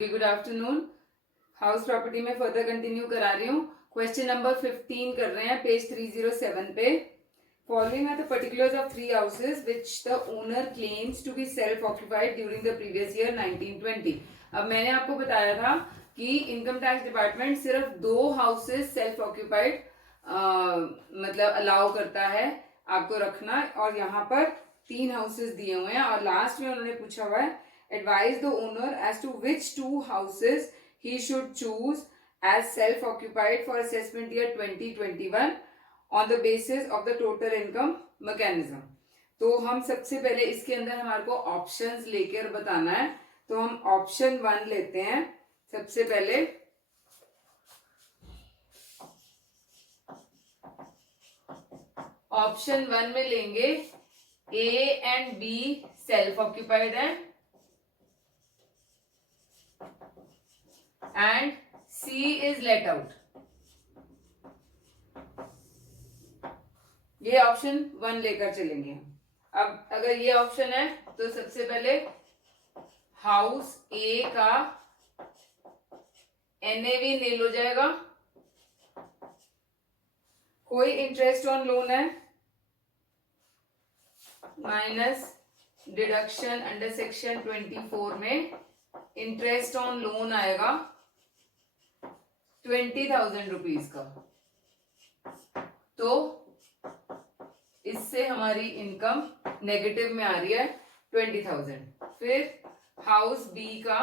Good afternoon. House property में further continue करा रही हूँ। क्वेश्चन नंबर 15 कर रहे हैं पेज 307 पे। Following are the particulars of 3 houses which the owner claims to be self occupied during the previous year 1920। अब मैंने आपको बताया था कि इनकम टैक्स डिपार्टमेंट सिर्फ 2 हाउसेस सेल्फ ऑक्यूपाइड मतलब अलाउ करता है आपको रखना, और यहाँ पर 3 हाउसेस दिए हुए हैं और लास्ट में उन्होंने पूछा हुआ है advise the owner as to which 2 houses he should choose as self-occupied for assessment year 2021 on the basis of the total income mechanism। तो हम सबसे पहले इसके अंदर हमारे को ऑप्शंस लेकर बताना है, तो हम ऑप्शन 1 लेते हैं। सबसे पहले ऑप्शन 1 में लेंगे A and B self occupied है and C is let out। ये ऑप्शन 1 लेकर चलेंगे। अब अगर ये ऑप्शन है तो सबसे पहले हाउस ए का एनएवी नील हो जाएगा। कोई इंटरेस्ट ऑन लोन है माइनस डिडक्शन अंडर सेक्शन 24 में इंटरेस्ट ऑन लोन आएगा 20,000 रुपीज का। तो इससे हमारी इनकम नेगेटिव में आ रही है 20,000। फिर हाउस बी का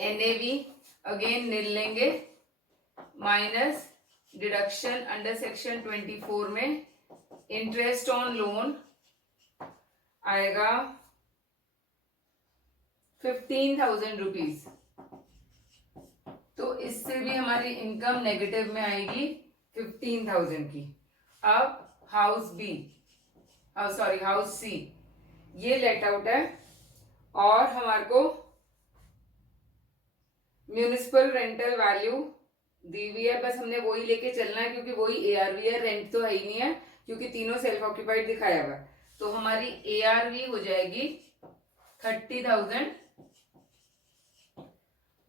एनएवी अगेन निल लेंगे माइनस डिडक्शन अंडर सेक्शन 24 में इंटरेस्ट ऑन लोन आएगा 15,000 रुपीज। तो इससे भी हमारी इनकम नेगेटिव में आएगी 15,000 की। अब हाउस बी हाउस सी ये लेट आउट है और हमारे को म्यूनिसिपल रेंटल वैल्यू दी हुई है, बस हमने वही लेके चलना है क्योंकि वही एआरवी है, रेंट तो है ही नहीं है क्योंकि तीनों सेल्फ ऑक्यूपाइड दिखाया हुआ है। तो हमारी एआरवी हो जाएगी 30,000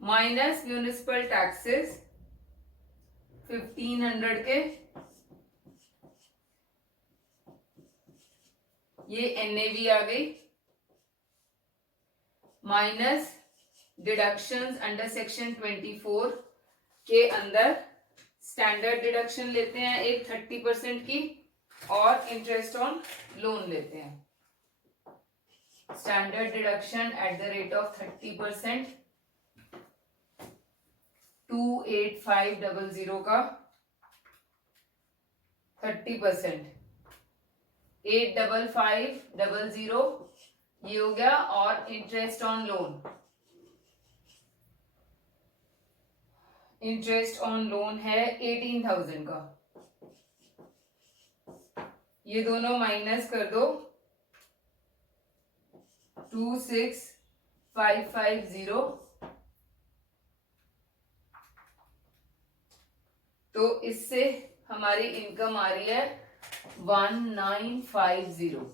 माइनस म्यूनिसिपल टैक्सेस 1500 के, ये एनएवी आ गई, माइनस डिडक्शंस अंडर सेक्शन 24 के अंदर स्टैंडर्ड डिडक्शन लेते हैं एक 30% की और इंटरेस्ट ऑन लोन लेते हैं। Standard deduction at the rate of 30% 28500 का 30% 85500 ये हो गया, और इंटरेस्ट ऑन लोन है 18,000 का। ये दोनों माइनस कर दो 26,550, तो इससे हमारी इनकम आ रही है 1950।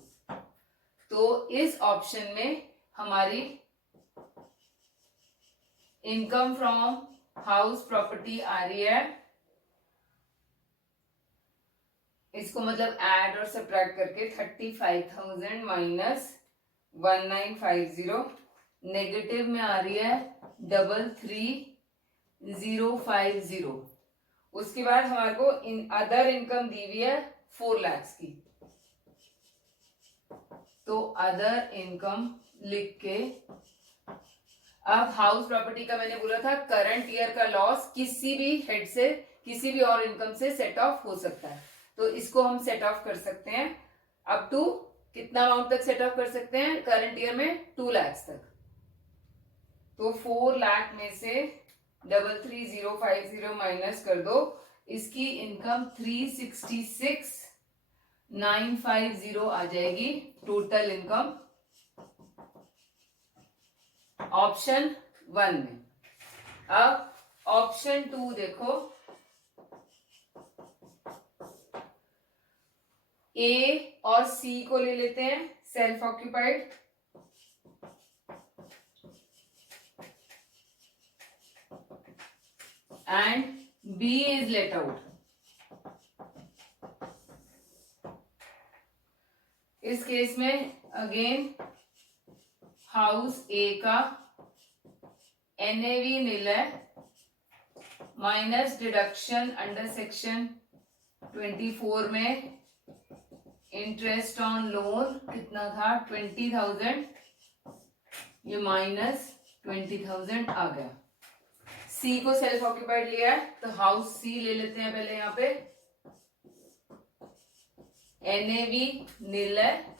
तो इस ऑप्शन में हमारी इनकम फ्रॉम हाउस प्रॉपर्टी आ रही है, इसको मतलब ऐड और सब्ट्रैक्ट करके 35,000 माइनस 1950, नेगेटिव में आ रही है 33,050। उसके बाद हमारे को अदर इनकम दी हुई है 4 लाख की, तो अदर इनकम लिख के अब हाउस प्रॉपर्टी का मैंने बोला था करंट ईयर का लॉस किसी भी हेड से किसी भी और इनकम से सेट ऑफ हो सकता है, तो इसको हम सेट ऑफ कर सकते हैं अप टू कितना अमाउंट तक सेट ऑफ कर सकते हैं करंट ईयर में 2 लाख तक। तो 4 लाख में से 33,050 माइनस कर दो, इसकी इनकम 366,950 आ जाएगी टोटल इनकम ऑप्शन 1 में। अब ऑप्शन 2 देखो, ए और सी को ले लेते हैं self occupied, and B is let out. इस केस में अगेन हाउस ए का NAV नील है माइनस डिडक्शन अंडर सेक्शन 24 में इंटरेस्ट ऑन लोन कितना था 20,000, ये माइनस 20,000 आ गया. सी को सेल्फ ऑक्यूपाइड लिया है तो हाउस सी ले लेते हैं पहले. यहाँ पे NAV नील है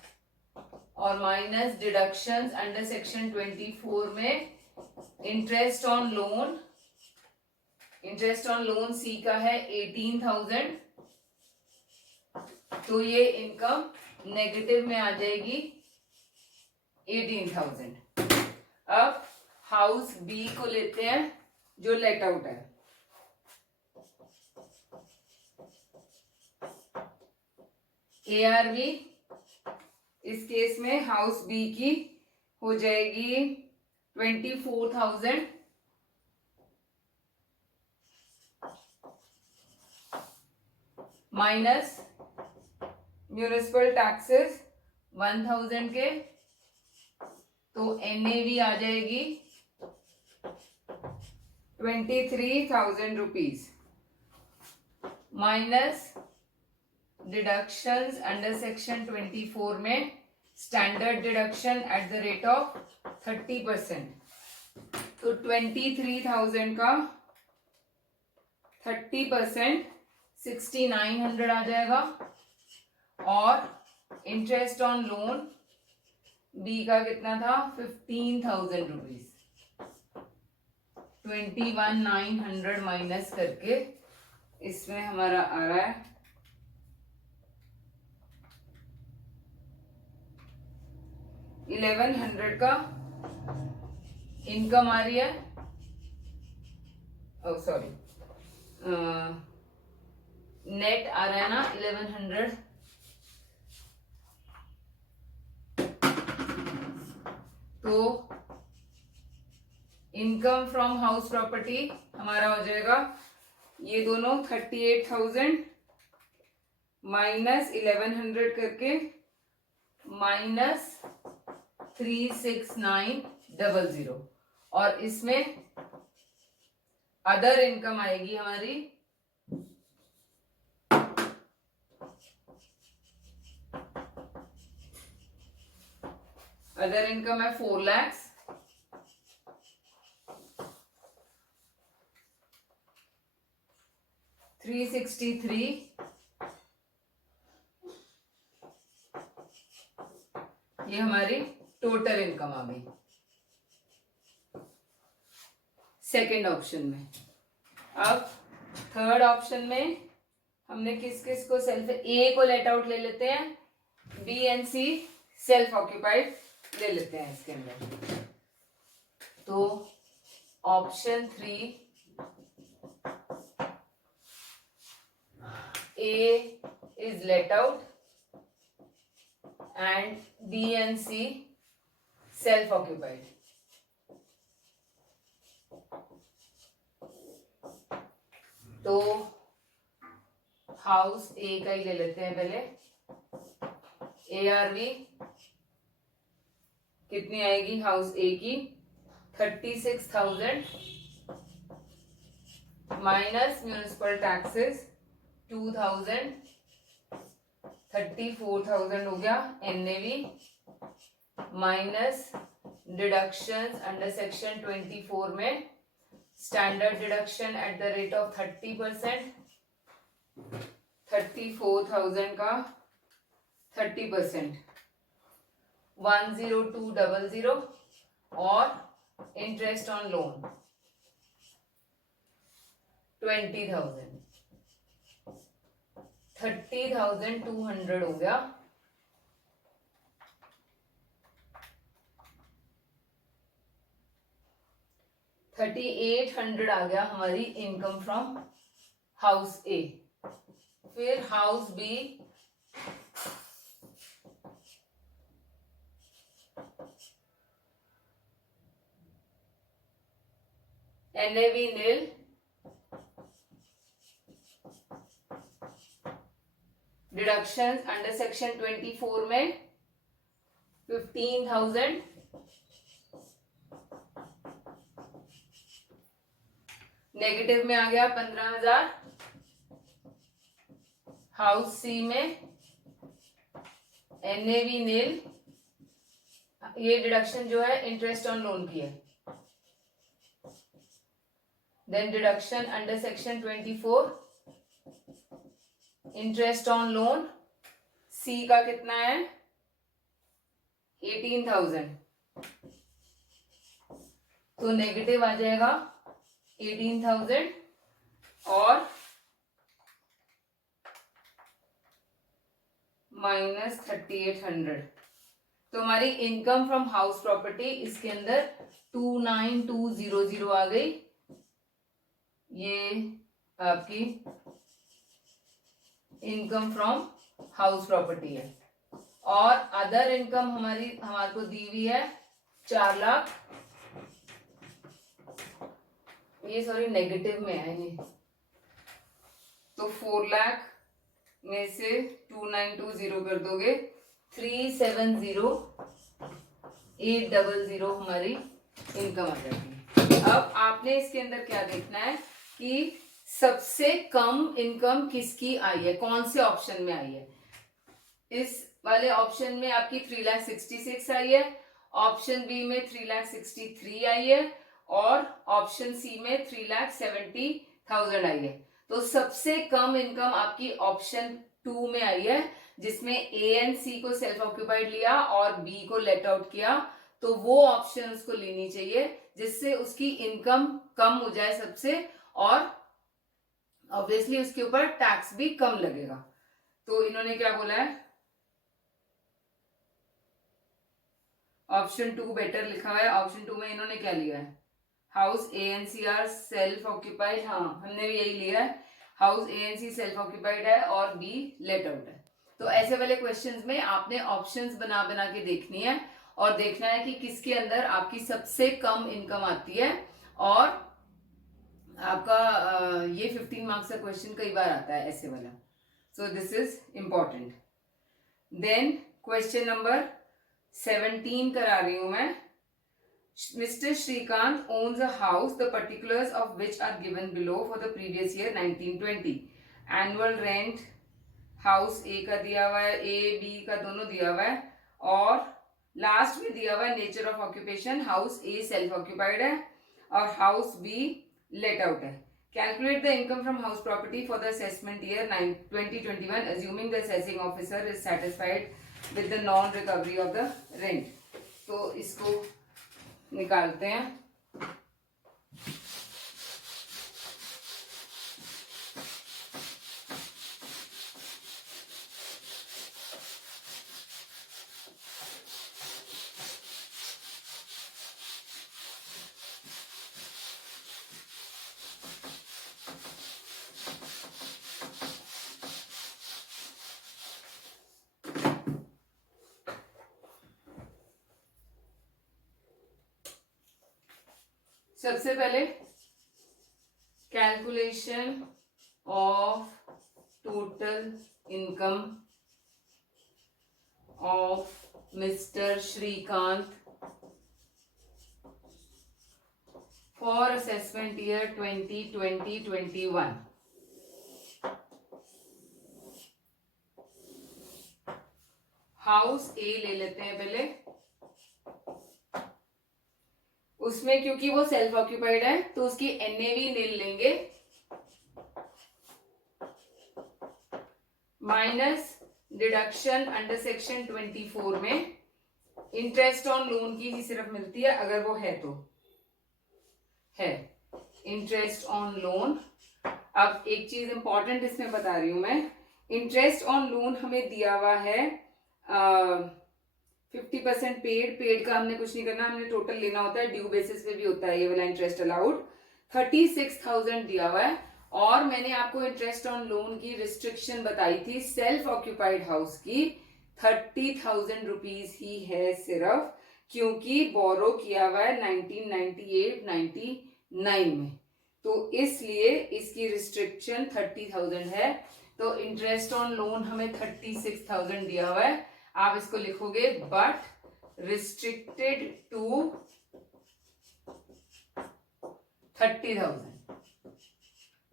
और माइनस डिडक्शंस अंडर सेक्शन 24 में interest on loan. Interest on loan C का है 18,000, तो ये इनकम नेगेटिव में आ जाएगी 18,000. अब हाउस बी को लेते हैं जो लेट आउट है. ARV इस केस में हाउस बी की हो जाएगी 24,000 माइनस म्यूनिसिपल टैक्सेस 1,000 के, तो NAV आ जाएगी 23,000 rupees minus deductions under section 24 में standard deduction at the rate of 30%. तो 23,000 का 30% 6,900 आ जाएगा. और इंटरेस्ट ऑन लोन बी का कितना था 15,000 रुपीज. 21,900 माइनस करके इसमें हमारा आ रहा है 1,100 का इनकम आ रही है. ओ सॉरी, नेट आ रहा है ना 1,100. तो इनकम फ्रॉम हाउस प्रॉपर्टी हमारा हो जाएगा ये दोनों 38,000 माइनस 1,100 करके माइनस 36900. और इसमें अदर इनकम आएगी हमारी अदर इनकम है 4 lakhs. $363 ये हमारी टोटल इनकम आ गई सेकेंड ऑप्शन में. अब थर्ड ऑप्शन में हमने किस किस को सेल्फ, ए को लेट आउट ले लेते हैं, B and C self occupied ले लेते हैं इसके अंदर. तो option 3 A is let out and B and C self occupied. तो हाउस ए का ही ले लेते हैं पहले. ARV कितनी आएगी हाउस ए की 36,000 माइनस म्यूनिसिपल टैक्सेस 2,000, 34,000 हो गया. NAV minus deductions under section 24 में standard deduction at the rate of 30%. 34,000 का 30% 10200 और इंटरेस्ट ऑन लोन 20,000. 30,200 हो गया. $3,800 आ गया हमारी इनकम फ्रॉम हाउस ए. फिर हाउस बी NAV नील डिडक्शन अंडर सेक्शन 24 में 15,000, नेगेटिव में आ गया 15,000, हाउस सी में एनएवी नील, ये डिडक्शन जो है इंटरेस्ट ऑन लोन की है। Then deduction under section 24 interest on loan C का कितना है 18,000, तो नेगेटिव आ जाएगा 18,000 और माइनस 3,800। तो हमारी इनकम फ्रॉम हाउस प्रॉपर्टी इसके अंदर 29,200 आ गई। ये आपकी इनकम फ्रॉम हाउस प्रॉपर्टी है। और अदर इनकम हमारे को दी हुई है 4 लाख, ये सॉरी नेगेटिव में है ये, तो 4 लाख में से 2920 कर दोगे 370,800 हमारी इनकम आ जाती है। अब आपने इसके अंदर क्या देखना है कि सबसे कम इनकम किसकी आई है, कौन से ऑप्शन में आई है। इस वाले ऑप्शन में आपकी 3,66,000 आई है, ऑप्शन बी में 3,63,000 आई है और ऑप्शन सी में 3,70,000 आई है। तो सबसे कम इनकम आपकी ऑप्शन 2 में आई है, जिसमें ए एंड सी को सेल्फ ऑक्यूपाइड लिया और बी को लेट आउट किया। तो वो ऑप्शन उसको लेनी चाहिए जिससे उसकी इनकम कम हो जाए सबसे, और ऑब्वियसली उसके ऊपर टैक्स भी कम लगेगा। तो इन्होंने क्या बोला है, ऑप्शन 2 बेटर लिखा हुआ है। ऑप्शन 2 में इन्होंने क्या लिया है, house A and C are self occupied, हाँ हमने भी यही लिया है, house A and C self occupied है और बी लेट आउट है। तो ऐसे वाले क्वेश्चंस में आपने ऑप्शंस बना बना के देखनी है और देखना है कि किसके अंदर आपकी सबसे कम इनकम आती है। और आपका ये 15 मार्क्स का क्वेश्चन कई बार आता है ऐसे वाला, so this is important. Then question number 17 करा रही हूं मैं। Mr. Shrikant owns a house, the particulars of which are given below for the previous year 1920. Annual rent house ए का दिया हुआ है, ए बी का दोनों दिया हुआ है, और लास्ट में दिया हुआ है nature of occupation, house A self occupied है और हाउस बी लेट आउट है। Calculate the income from house property for the assessment year 2021 assuming the assessing officer is satisfied with the non recovery of the rent। तो इसको निकालते हैं। सबसे पहले calculation of total income of mister Shrikant for assessment year 2020-21। House ए ले लेते हैं पहले, उसमें क्योंकि वो सेल्फ ऑक्यूपाइड है तो उसकी एनएवी नील लेंगे, माइनस डिडक्शन अंडर सेक्शन 24 में इंटरेस्ट ऑन लोन की ही सिर्फ मिलती है अगर वो है तो है इंटरेस्ट ऑन लोन। अब एक चीज इंपॉर्टेंट इसमें बता रही हूं मैं, इंटरेस्ट ऑन लोन हमें दिया हुआ है 50% पेड का हमने कुछ नहीं करना, हमने टोटल लेना होता है, ड्यू बेसिस पे भी होता है ये वाला इंटरेस्ट अलाउड। 36,000 दिया हुआ है और मैंने आपको इंटरेस्ट ऑन लोन की रिस्ट्रिक्शन बताई थी सेल्फ ऑक्यूपाइड हाउस की 30,000 रुपीज ही है सिर्फ, क्योंकि बोरो किया हुआ है 1998-99 में, तो इसलिए इसकी रिस्ट्रिक्शन 30,000 है। तो तो इंटरेस्ट ऑन लोन हमें 36,000 दिया हुआ है, आप इसको लिखोगे बट रिस्ट्रिक्टेड टू 30,000,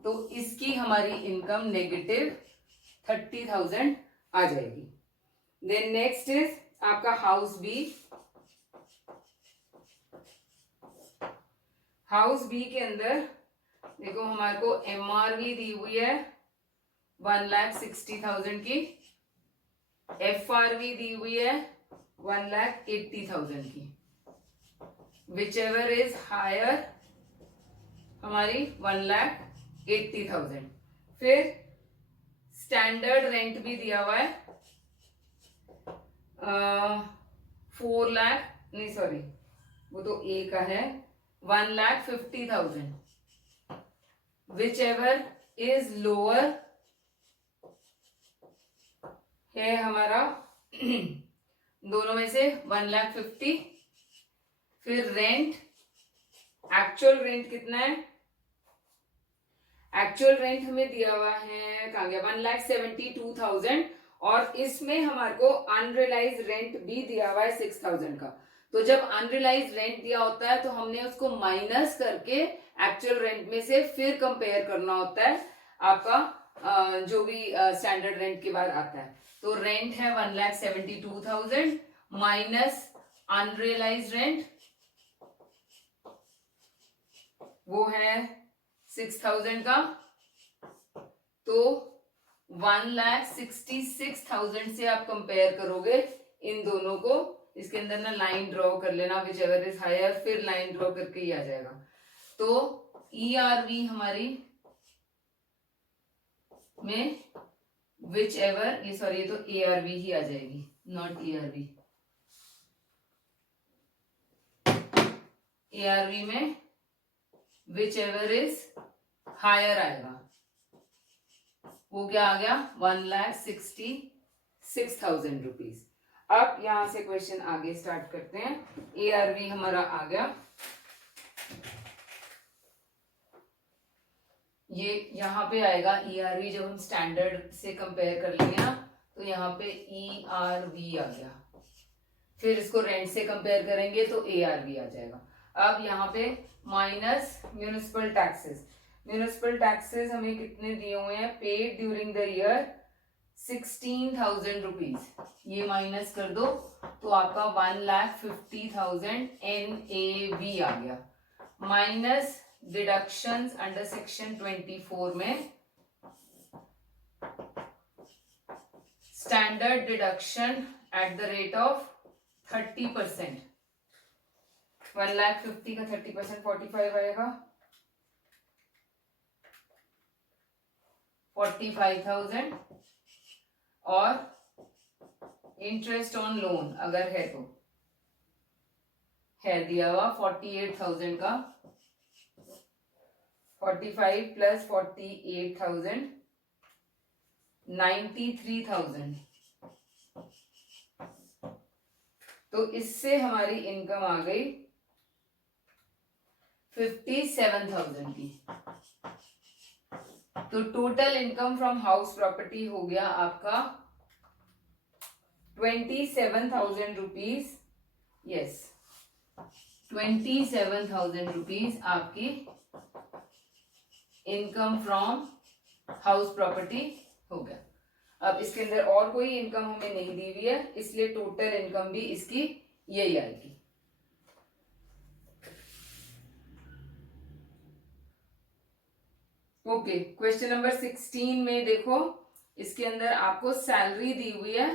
तो इसकी हमारी इनकम नेगेटिव 30,000 आ जाएगी। देन नेक्स्ट इज आपका हाउस बी। हाउस बी के अंदर देखो हमारे को MRV दी हुई है 1,60,000 की, FRV दी हुई है 1,80,000 की, विच एवर इज हायर हमारी 1,80,000। फिर स्टैंडर्ड रेंट भी दिया हुआ है 4 लाख, नहीं सॉरी वो तो ए का है, 1,50,000, विच एवर इज लोअर है हमारा दोनों में से 1,50,000। फिर रेंट, एक्चुअल रेंट कितना है, एक्चुअल रेंट हमें दिया हुआ है कहाँ गया 1,72,000, और इसमें हमारे को अनरियलाइज रेंट भी दिया हुआ है 6,000 का। तो जब अनरियलाइज रेंट दिया होता है तो हमने उसको माइनस करके एक्चुअल रेंट में से फिर कंपेयर करना होता है आपका जो भी स्टैंडर्ड रेंट के बाद आता है। तो रेंट है 1,72,000 माइनस अनरियलाइज रेंट वो है 6,000 का, तो 1,66,000 से आप कंपेयर करोगे इन दोनों को। इसके अंदर ना लाइन ड्रॉ कर लेना, विच एवर इज हायर, फिर लाइन ड्रॉ करके ही आ जाएगा। तो ERV हमारी में विच एवर, ये सॉरी ये तो ARV ही आ जाएगी, नॉट ERV। ARV में विच एवर इज हायर आएगा, वो क्या आ गया 1,66,000 रुपीज। अब यहां से क्वेश्चन आगे स्टार्ट करते हैं। ARV हमारा आ गया, ये यहां पे आएगा ERV, जब हम स्टैंडर्ड से कंपेयर कर लेंगे ना तो यहाँ पे ERV आ गया, फिर इसको रेंट से कंपेयर करेंगे तो ARV आ जाएगा। अब यहाँ पे minus municipal taxes, municipal taxes हमें कितने दिए हुए हैं, paid during the year 16,000 rupees, ये माइनस कर दो तो आपका 1,50,000 NAV आ गया, माइनस डिडक्शंस अंडर सेक्शन 24 में standard deduction at the rate of 30%, 1,50,000 का 30% 45 आएगा, 45,000, और इंटरेस्ट ऑन लोन अगर है तो है दिया हुआ 48,000 का, 45 प्लस 48,000 93,000। तो इससे हमारी इनकम आ गई 57,000 की। तो total income from house property हो गया आपका 27,000 रुपीज, यस 27,000 रुपीज आपकी इनकम फ्रॉम हाउस प्रॉपर्टी हो गया। अब इसके अंदर और कोई इनकम हमें नहीं दी हुई है, इसलिए टोटल इनकम भी इसकी यही आएगी। ओके, क्वेश्चन नंबर 16 में देखो, इसके अंदर आपको सैलरी दी हुई है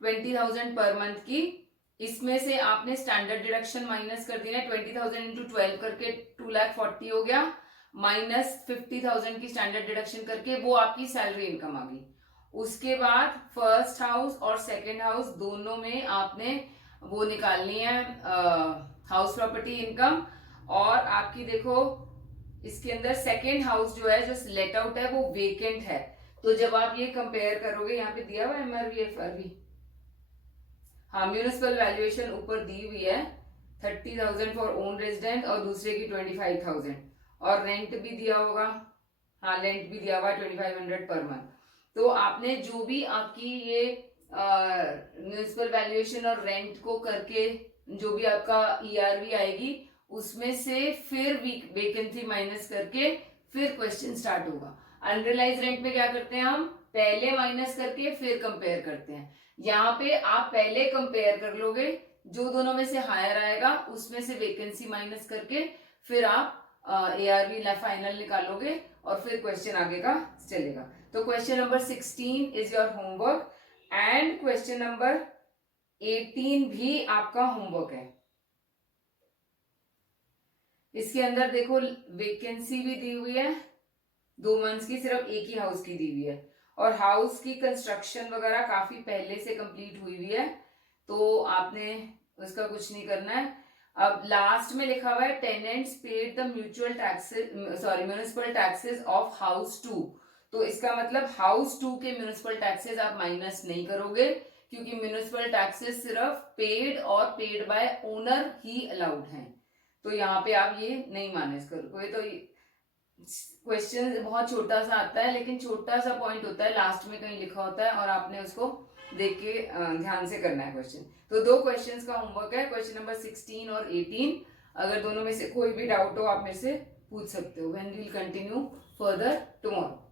20,000 पर मंथ की, इसमें से आपने स्टैंडर्ड डिडक्शन माइनस कर दिया है 20,000 इंटू 12 करके 2,40,000 हो गया, माइनस 50,000 की स्टैंडर्ड डिडक्शन करके वो आपकी सैलरी इनकम आ गई। उसके बाद फर्स्ट हाउस और सेकंड हाउस दोनों में आपने वो निकालनी है हाउस प्रॉपर्टी इनकम, और आपकी देखो इसके अंदर सेकंड हाउस जो है, जो लेट आउट है, वो वेकेंट है। तो जब आप ये कंपेयर करोगे, यहाँ पे दिया हुआ MRV FRV, हाँ म्यूनिसिपल वैल्यूएशन ऊपर दी हुई है 30,000 फॉर ओन रेजिडेंट और दूसरे की 25,000, और रेंट भी दिया होगा, हाँ रेंट भी दिया हुआ 2,500 पर मंथ। तो आपने जो भी आपकी ये म्यूनिसिपल वैल्यूएशन और रेंट को करके जो भी आपका ईआरवी आएगी उसमें से फिर वेकेंसी माइनस करके फिर क्वेश्चन स्टार्ट होगा। अनरियलाइज रेंट में क्या करते हैं हम, पहले माइनस करके फिर कंपेयर करते हैं। यहाँ पे आप पहले कंपेयर कर लोगे, जो दोनों में से हायर आएगा उसमें से वैकेंसी माइनस करके फिर आप एआरवी फाइनल निकालोगे और फिर क्वेश्चन आगे का चलेगा। तो question number 16 is your homework and question number 18 भी आपका होमवर्क है। इसके अंदर देखो वैकेंसी भी दी हुई है 2 मंथ्स की, सिर्फ एक ही हाउस की दी हुई है और हाउस की कंस्ट्रक्शन वगैरह काफी पहले से कंप्लीट हुई हुई है, तो आपने उसका कुछ नहीं करना है। अब लास्ट में लिखा हुआ है tenants paid the mutual taxes municipal taxes of house 2। तो इसका मतलब हाउस 2 के म्यूनिसिपल टैक्सेस आप माइनस नहीं करोगे, क्योंकि म्यूनिसिपल टैक्सेस सिर्फ पेड और paid by owner he allowed हैं, तो यहाँ पे आप ये नहीं माइनस करोगे। तो क्वेश्चन बहुत छोटा सा आता है, लेकिन छोटा सा पॉइंट होता है, लास्ट में कहीं लिखा होता है और आपने उसको देख के ध्यान से करना है क्वेश्चन। तो 2 क्वेश्चंस का होमवर्क है, क्वेश्चन नंबर 16 और 18। अगर दोनों में से कोई भी डाउट हो आप मेरे से पूछ सकते हो। When we will continue further tomorrow.